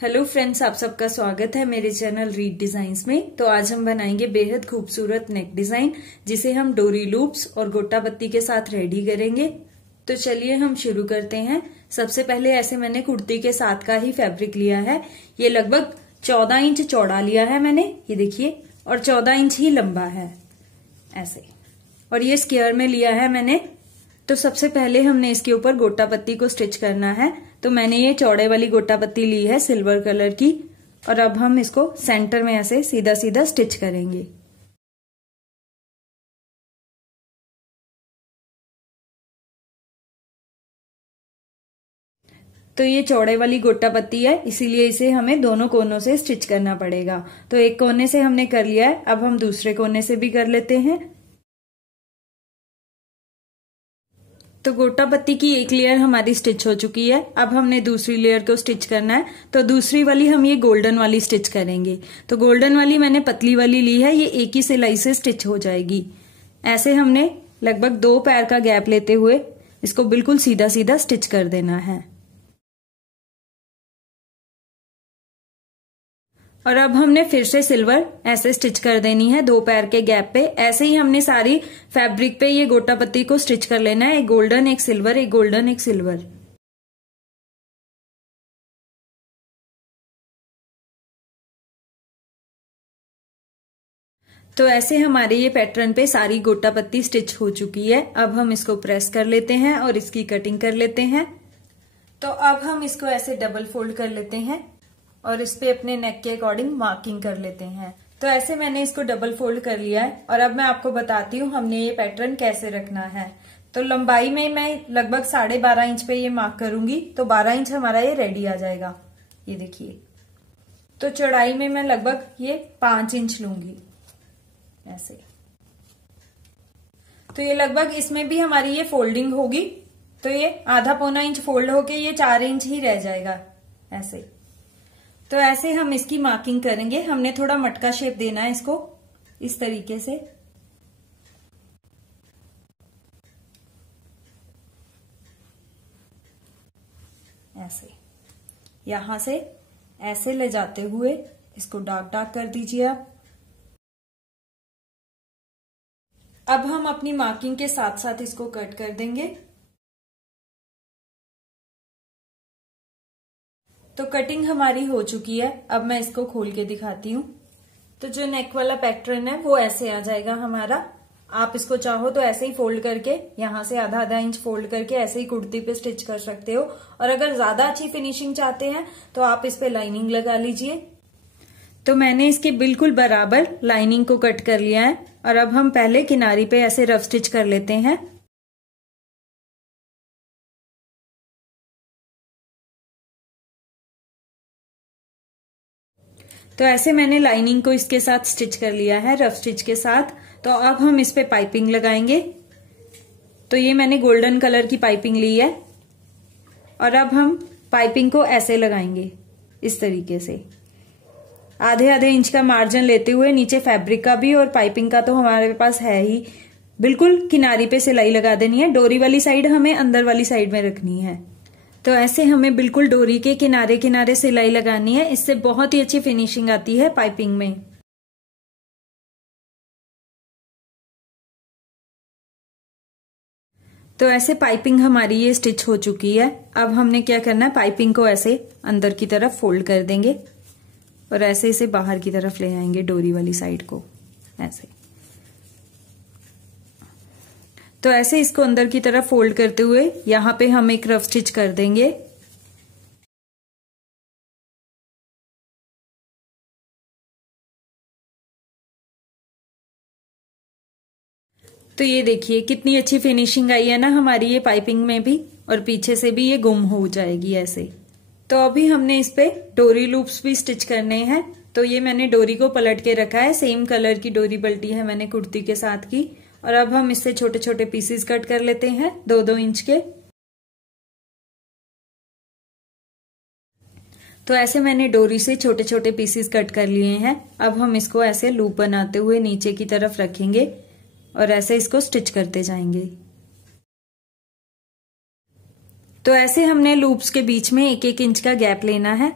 Hello friends, आप सबका स्वागत है मेरे चैनल रीड डिजाइन्स में। तो आज हम बनाएंगे बेहद खूबसूरत नेक डिजाइन, जिसे हम डोरी लूप्स और गोटा पत्ती के साथ रेडी करेंगे। तो चलिए हम शुरू करते हैं। सबसे पहले ऐसे मैंने कुर्ती के साथ का ही फैब्रिक लिया है। ये लगभग 14 इंच चौड़ा लिया है मैंने, ये देखिए, और 14 इंच ही लंबा है ऐसे, और ये स्क्वायर में लिया है मैंने। तो सबसे पहले हमने इसके ऊपर गोटा पत्ती को स्टिच करना है। तो मैंने ये चौड़े वाली गोटा पत्ती ली है सिल्वर कलर की, और अब हम इसको सेंटर में ऐसे सीधा सीधा स्टिच करेंगे। तो ये चौड़े वाली गोटा पत्ती है, इसीलिए इसे हमें दोनों कोनों से स्टिच करना पड़ेगा। तो एक कोने से हमने कर लिया है, अब हम दूसरे कोने से भी कर लेते हैं। तो गोटा पत्ती की एक लेयर हमारी स्टिच हो चुकी है। अब हमने दूसरी लेयर को स्टिच करना है। तो दूसरी वाली हम ये गोल्डन वाली स्टिच करेंगे। तो गोल्डन वाली मैंने पतली वाली ली है, ये एक ही सिलाई से स्टिच हो जाएगी। ऐसे हमने लगभग 2 पैर का गैप लेते हुए इसको बिल्कुल सीधा सीधा स्टिच कर देना है। और अब हमने फिर से सिल्वर ऐसे स्टिच कर देनी है 2 पैर के गैप पे। ऐसे ही हमने सारी फैब्रिक पे ये गोटा पत्ती को स्टिच कर लेना है, एक गोल्डन एक सिल्वर, एक गोल्डन एक सिल्वर। तो ऐसे हमारे ये पैटर्न पे सारी गोटा पत्ती स्टिच हो चुकी है। अब हम इसको प्रेस कर लेते हैं और इसकी कटिंग कर लेते हैं। तो अब हम इसको ऐसे डबल फोल्ड कर लेते हैं और इस पे अपने नेक के अकॉर्डिंग मार्किंग कर लेते हैं। तो ऐसे मैंने इसको डबल फोल्ड कर लिया है, और अब मैं आपको बताती हूँ हमने ये पैटर्न कैसे रखना है। तो लंबाई में मैं लगभग 12.5 इंच पे ये मार्क करूंगी, तो 12 इंच हमारा ये रेडी आ जाएगा, ये देखिए। तो चौड़ाई में मैं लगभग ये 5 इंच लूंगी ऐसे। तो ये लगभग इसमें भी हमारी ये फोल्डिंग होगी, तो ये आधा पौना इंच फोल्ड होके ये 4 इंच ही रह जाएगा ऐसे। तो ऐसे हम इसकी मार्किंग करेंगे। हमने थोड़ा मटका शेप देना है इसको, इस तरीके से। ऐसे यहां से ऐसे ले जाते हुए इसको डार्क डार्क कर दीजिए आप। अब हम अपनी मार्किंग के साथ साथ इसको कट कर देंगे। तो कटिंग हमारी हो चुकी है। अब मैं इसको खोल के दिखाती हूँ। तो जो नेक वाला पैटर्न है वो ऐसे आ जाएगा हमारा। आप इसको चाहो तो ऐसे ही फोल्ड करके, यहां से आधा आधा इंच फोल्ड करके ऐसे ही कुर्ती पे स्टिच कर सकते हो। और अगर ज्यादा अच्छी फिनिशिंग चाहते हैं तो आप इस पे लाइनिंग लगा लीजिए। तो मैंने इसके बिल्कुल बराबर लाइनिंग को कट कर लिया है, और अब हम पहले किनारी पे ऐसे रफ स्टिच कर लेते हैं। तो ऐसे मैंने लाइनिंग को इसके साथ स्टिच कर लिया है, रफ स्टिच के साथ। तो अब हम इस पे पाइपिंग लगाएंगे। तो ये मैंने गोल्डन कलर की पाइपिंग ली है, और अब हम पाइपिंग को ऐसे लगाएंगे इस तरीके से, आधे आधे इंच का मार्जिन लेते हुए। नीचे फैब्रिक का भी और पाइपिंग का तो हमारे पास है ही। बिल्कुल किनारी पे सिलाई लगा देनी है। डोरी वाली साइड हमें अंदर वाली साइड में रखनी है। तो ऐसे हमें बिल्कुल डोरी के किनारे किनारे सिलाई लगानी है। इससे बहुत ही अच्छी फिनिशिंग आती है पाइपिंग में। तो ऐसे पाइपिंग हमारी ये स्टिच हो चुकी है। अब हमने क्या करना है, पाइपिंग को ऐसे अंदर की तरफ फोल्ड कर देंगे और ऐसे इसे बाहर की तरफ ले आएंगे डोरी वाली साइड को ऐसे। तो ऐसे इसको अंदर की तरफ फोल्ड करते हुए यहां पे हम एक रफ स्टिच कर देंगे। तो ये देखिए कितनी अच्छी फिनिशिंग आई है ना हमारी ये पाइपिंग में भी, और पीछे से भी ये गुम हो जाएगी ऐसे। तो अभी हमने इस पे डोरी लूप्स भी स्टिच करने हैं। तो ये मैंने डोरी को पलट के रखा है, सेम कलर की डोरी पलटी है मैंने कुर्ती के साथ की। और अब हम इससे छोटे छोटे पीसेस कट कर लेते हैं 2-2 इंच के। तो ऐसे मैंने डोरी से छोटे छोटे पीसेस कट कर लिए हैं। अब हम इसको ऐसे लूप बनाते हुए नीचे की तरफ रखेंगे और ऐसे इसको स्टिच करते जाएंगे। तो ऐसे हमने लूप्स के बीच में 1-1 इंच का गैप लेना है।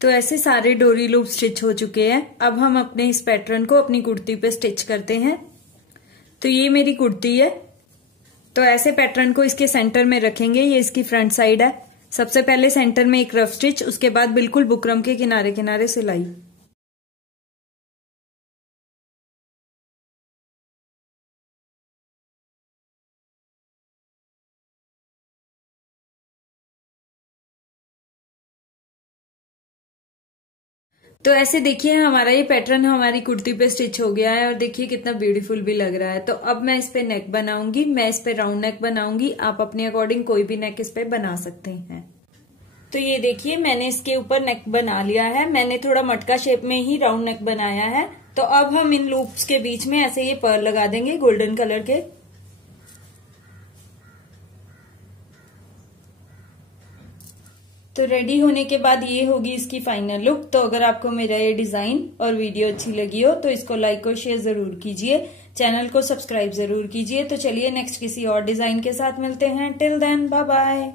तो ऐसे सारे डोरी लूप स्टिच हो चुके हैं। अब हम अपने इस पैटर्न को अपनी कुर्ती पे स्टिच करते हैं। तो ये मेरी कुर्ती है। तो ऐसे पैटर्न को इसके सेंटर में रखेंगे। ये इसकी फ्रंट साइड है। सबसे पहले सेंटर में एक रफ स्टिच, उसके बाद बिल्कुल बुकरम के किनारे किनारे सिलाई। तो ऐसे देखिए हमारा ये पैटर्न हमारी कुर्ती पे स्टिच हो गया है और देखिए कितना ब्यूटीफुल भी लग रहा है। तो अब मैं इस पे नेक बनाऊंगी। मैं इस पे राउंड नेक बनाऊंगी। आप अपने अकॉर्डिंग कोई भी नेक इस पे बना सकते हैं। तो ये देखिए मैंने इसके ऊपर नेक बना लिया है। मैंने थोड़ा मटका शेप में ही राउंड नेक बनाया है। तो अब हम इन लूप्स के बीच में ऐसे ये पर्ल लगा देंगे गोल्डन कलर के। तो रेडी होने के बाद ये होगी इसकी फाइनल लुक। तो अगर आपको मेरा ये डिजाइन और वीडियो अच्छी लगी हो तो इसको लाइक और शेयर जरूर कीजिए। चैनल को सब्सक्राइब जरूर कीजिए। तो चलिए नेक्स्ट किसी और डिजाइन के साथ मिलते हैं। Till then bye bye.